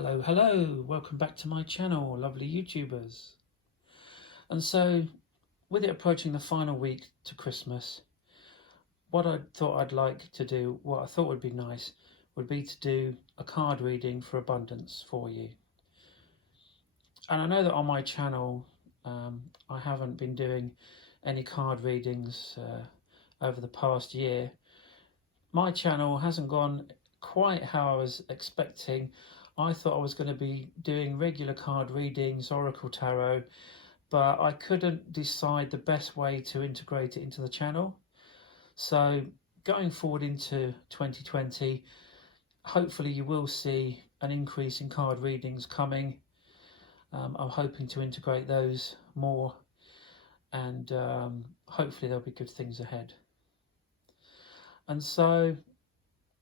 Hello, welcome back to my channel, lovely YouTubers. And so, with it approaching the final week to Christmas, what I thought I'd like to do, what I thought would be nice, would be to do a card reading for abundance for you. And I know that on my channel, I haven't been doing any card readings over the past year. My channel hasn't gone quite how I was expecting. I thought I was going to be doing regular card readings, Oracle Tarot, but I couldn't decide the best way to integrate it into the channel. So going forward into 2020, hopefully you will see an increase in card readings coming. I'm hoping to integrate those more, and hopefully there'll be good things ahead. And so,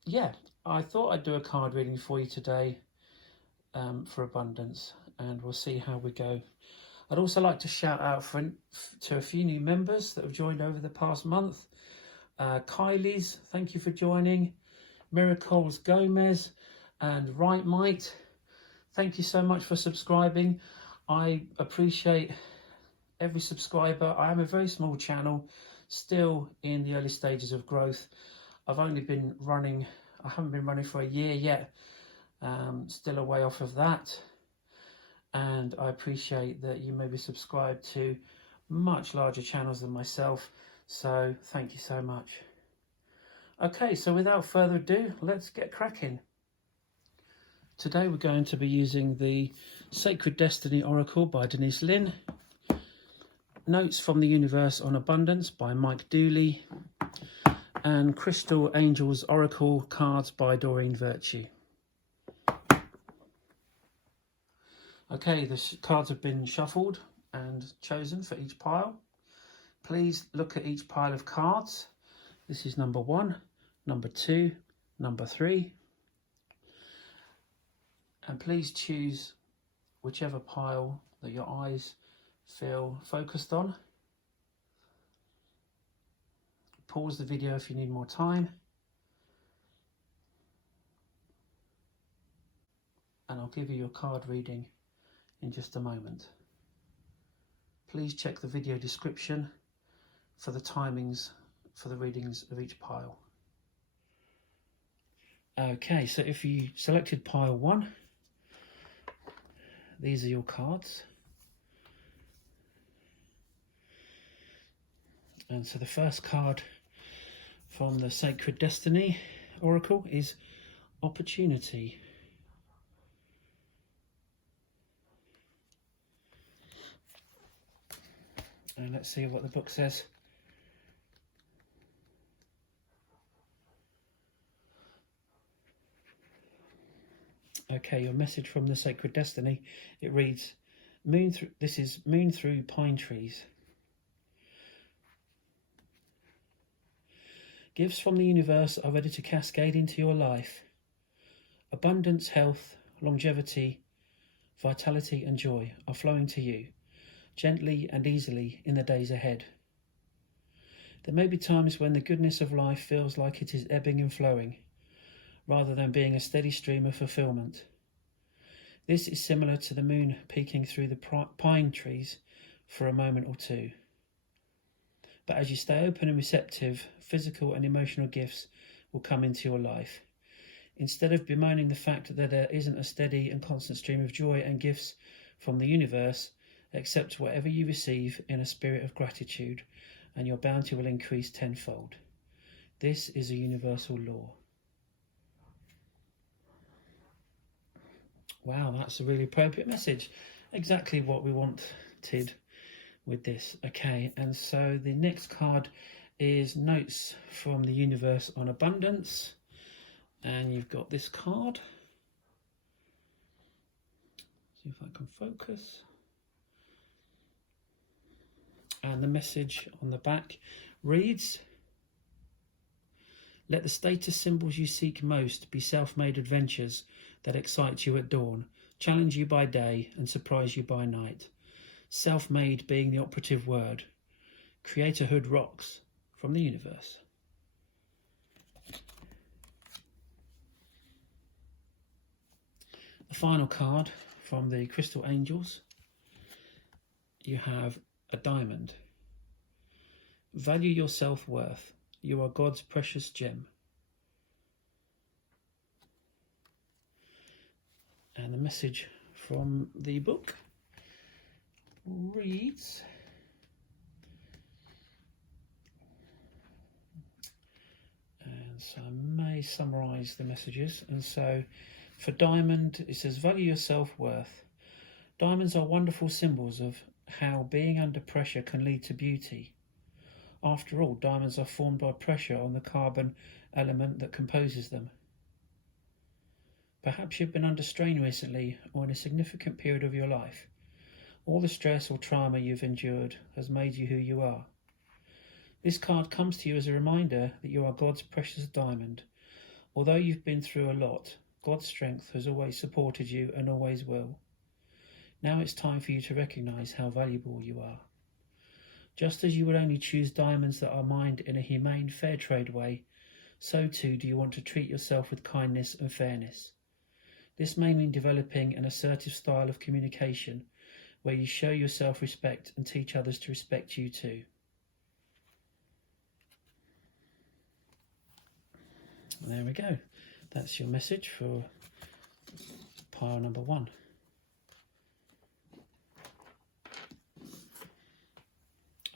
yeah, I thought I'd do a card reading for you today. For abundance, and we'll see how we go. I'd also like to shout out to a few new members that have joined over the past month. Kylie's, thank you for joining. Miracles Gomez and Right Might, thank you so much for subscribing. I appreciate every subscriber. I am a very small channel, still in the early stages of growth. I haven't been running for a year yet. Still a way off of that, and I appreciate that you may be subscribed to much larger channels than myself, so thank you so much. Okay, so without further ado, let's get cracking. Today we're going to be using the Sacred Destiny Oracle by Denise Linn, Notes from the Universe on Abundance by Mike Dooley, and Crystal Angels Oracle cards by Doreen Virtue. Okay, the cards have been shuffled and chosen for each pile. Please look at each pile of cards. This is number 1, number 2, number 3. And please choose whichever pile that your eyes feel focused on. Pause the video if you need more time. And I'll give you your card reading in just a moment. Please check the video description for the timings for the readings of each pile. Okay, so if you selected pile 1, these are your cards. And so the first card from the Sacred Destiny Oracle is Opportunity. And let's see what the book says. Okay, your message from the Sacred Destiny, it reads, this is Moon Through Pine Trees. Gifts from the universe are ready to cascade into your life. Abundance, health, longevity, vitality and joy are flowing to you, gently and easily in the days ahead. There may be times when the goodness of life feels like it is ebbing and flowing, rather than being a steady stream of fulfillment. This is similar to the moon peeking through the pine trees for a moment or two. But as you stay open and receptive, physical and emotional gifts will come into your life. Instead of bemoaning the fact that there isn't a steady and constant stream of joy and gifts from the universe, accept whatever you receive in a spirit of gratitude, and your bounty will increase tenfold. This is a universal law. Wow, that's a really appropriate message. Exactly what we wanted with this. Okay, and so the next card is Notes from the Universe on Abundance. And you've got this card. See if I can focus. And the message on the back reads, let the status symbols you seek most be self-made adventures that excite you at dawn, challenge you by day and surprise you by night. Self-made being the operative word. Creatorhood rocks from the universe. The final card from the Crystal Angels, you have a diamond. Value your self-worth. You are God's precious gem. And the message from the book reads, and so I may summarise the messages. And so for diamond, it says, value your self-worth. Diamonds are wonderful symbols of how being under pressure can lead to beauty. After all, diamonds are formed by pressure on the carbon element that composes them. Perhaps you've been under strain recently or in a significant period of your life. All the stress or trauma you've endured has made you who you are. This card comes to you as a reminder that you are God's precious diamond. Although you've been through a lot, God's strength has always supported you and always will. Now it's time for you to recognise how valuable you are. Just as you would only choose diamonds that are mined in a humane, fair trade way, so too do you want to treat yourself with kindness and fairness. This may mean developing an assertive style of communication where you show your self-respect and teach others to respect you too. And there we go. That's your message for pile number 1.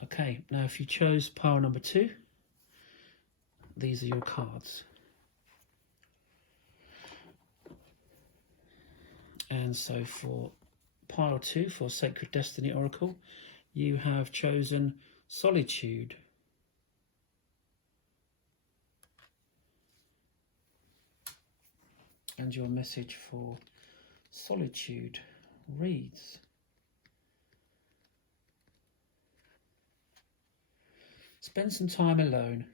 Okay, now if you chose pile number 2, these are your cards. And so for pile 2, for Sacred Destiny Oracle, you have chosen Solitude. And your message for Solitude reads, spend some time alone.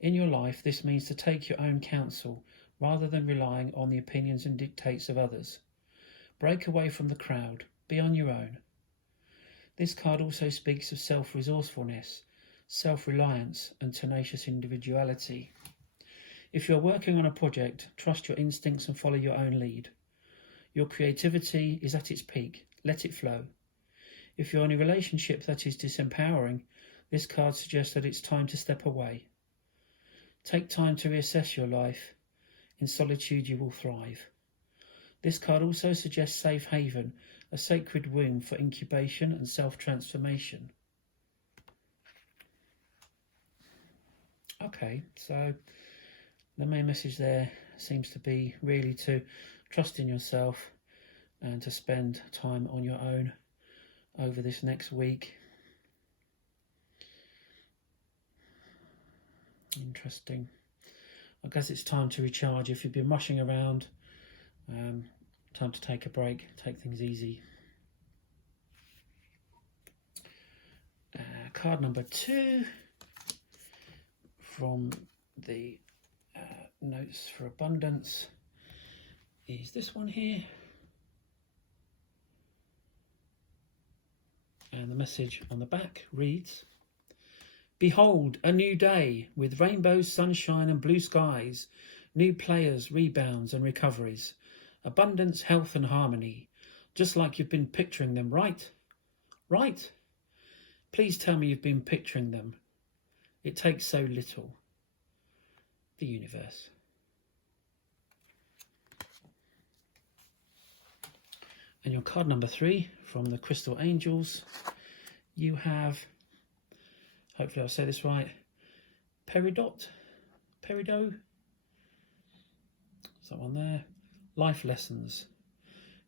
In your life, this means to take your own counsel rather than relying on the opinions and dictates of others. Break away from the crowd. Be on your own. This card also speaks of self-resourcefulness, self-reliance and tenacious individuality. If you're working on a project, trust your instincts and follow your own lead. Your creativity is at its peak. Let it flow. If you're in a relationship that is disempowering, this card suggests that it's time to step away. Take time to reassess your life. In solitude you will thrive. This card also suggests safe haven, a sacred womb for incubation and self-transformation. Okay, so the main message there seems to be really to trust in yourself and to spend time on your own over this next week. Interesting. I guess it's time to recharge. If you've been rushing around, time to take a break, take things easy. Card number 2 from the Notes for Abundance is this one here. And the message on the back reads, behold, a new day with rainbows, sunshine and blue skies, new players, rebounds and recoveries, abundance, health and harmony, just like you've been picturing them, right? Right? Please tell me you've been picturing them. It takes so little. The universe. And your card number 3 from the Crystal Angels, you have, hopefully I'll say this right, Peridot, is that one there? Life lessons.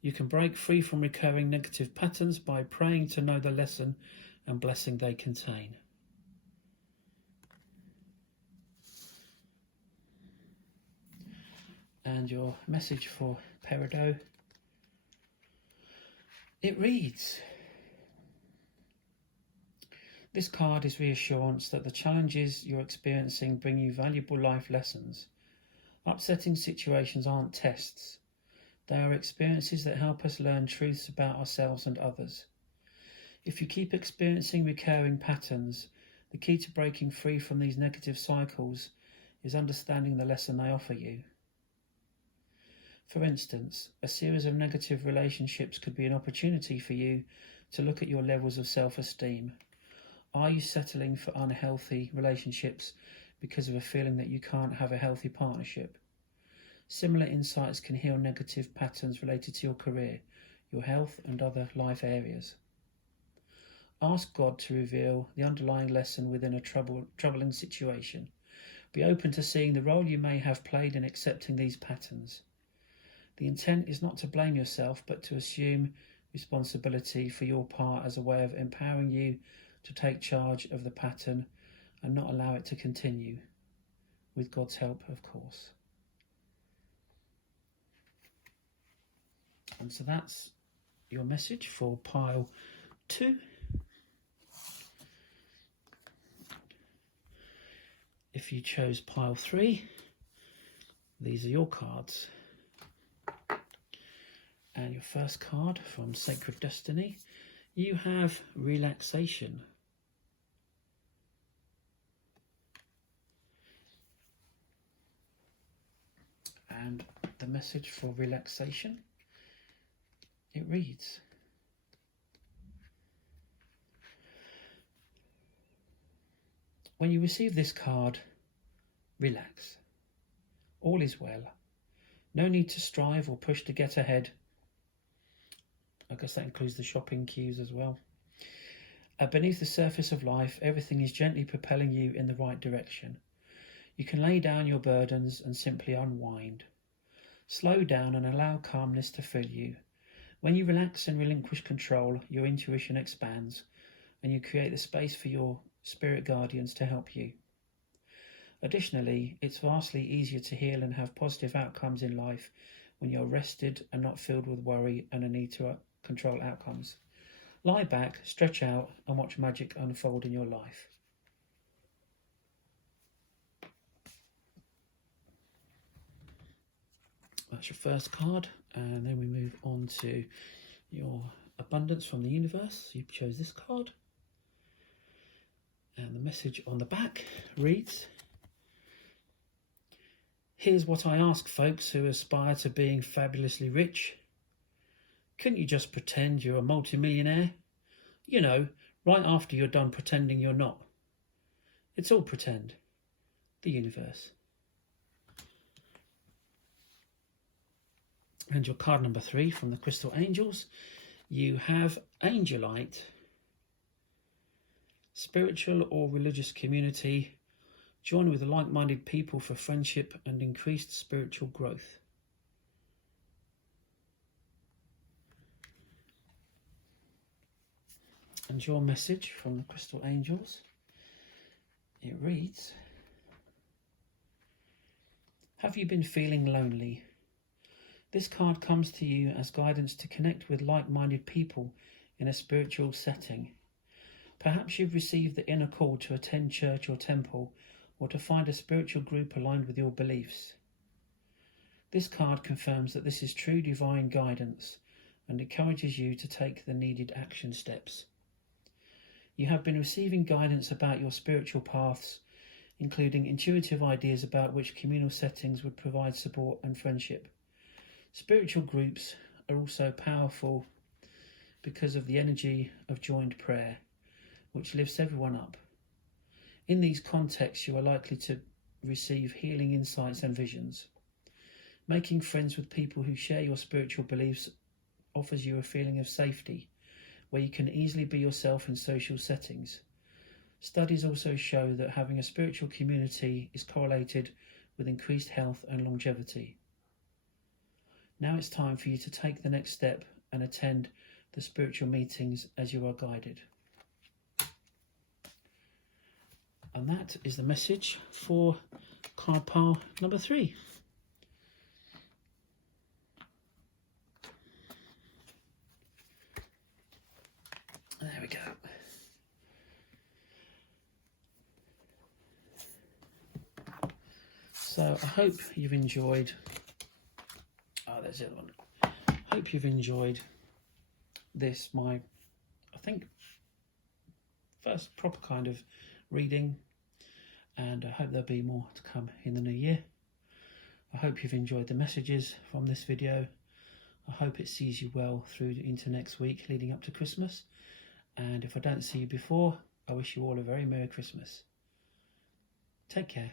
You can break free from recurring negative patterns by praying to know the lesson and blessing they contain. And your message for Peridot, it reads, this card is reassurance that the challenges you're experiencing bring you valuable life lessons. Upsetting situations aren't tests. They are experiences that help us learn truths about ourselves and others. If you keep experiencing recurring patterns, the key to breaking free from these negative cycles is understanding the lesson they offer you. For instance, a series of negative relationships could be an opportunity for you to look at your levels of self-esteem. Are you settling for unhealthy relationships because of a feeling that you can't have a healthy partnership? Similar insights can heal negative patterns related to your career, your health, and other life areas. Ask God to reveal the underlying lesson within a troubling situation. Be open to seeing the role you may have played in accepting these patterns. The intent is not to blame yourself, but to assume responsibility for your part as a way of empowering you to take charge of the pattern and not allow it to continue, with God's help, of course. And so that's your message for pile 2. If you chose pile 3, these are your cards. And your first card from Sacred Destiny, you have relaxation. And the message for relaxation, it reads, when you receive this card, relax. All is well. No need to strive or push to get ahead. I guess that includes the shopping queues as well. Beneath the surface of life, everything is gently propelling you in the right direction. You can lay down your burdens and simply unwind. Slow down and allow calmness to fill you. When you relax and relinquish control, your intuition expands and you create the space for your spirit guardians to help you. Additionally, it's vastly easier to heal and have positive outcomes in life when you're rested and not filled with worry and a need to control outcomes. Lie back, stretch out, and watch magic unfold in your life. That's your first card, and then we move on to your abundance from the universe. You chose this card, and the message on the back reads, here's what I ask folks who aspire to being fabulously rich. Couldn't you just pretend you're a multimillionaire? You know, right after you're done pretending you're not. It's all pretend. The universe. And your card number 3 from the Crystal Angels, you have Angelite. Spiritual or religious community. Join with like-minded people for friendship and increased spiritual growth. And your message from the Crystal Angels, it reads, have you been feeling lonely? This card comes to you as guidance to connect with like-minded people in a spiritual setting. Perhaps you've received the inner call to attend church or temple, or to find a spiritual group aligned with your beliefs. This card confirms that this is true divine guidance and encourages you to take the needed action steps. You have been receiving guidance about your spiritual paths, including intuitive ideas about which communal settings would provide support and friendship. Spiritual groups are also powerful because of the energy of joined prayer, which lifts everyone up. In these contexts, you are likely to receive healing insights and visions. Making friends with people who share your spiritual beliefs offers you a feeling of safety, where you can easily be yourself in social settings. Studies also show that having a spiritual community is correlated with increased health and longevity. Now it's time for you to take the next step and attend the spiritual meetings as you are guided. And that is the message for card pile number 3. There we go. So I hope you've enjoyed. Oh, there's the other one. I hope you've enjoyed this, I think, first proper kind of reading, and I hope there'll be more to come in the new year. I hope you've enjoyed the messages from this video. I hope it sees you well through into next week leading up to Christmas. And if I don't see you before, I wish you all a very Merry Christmas. Take care.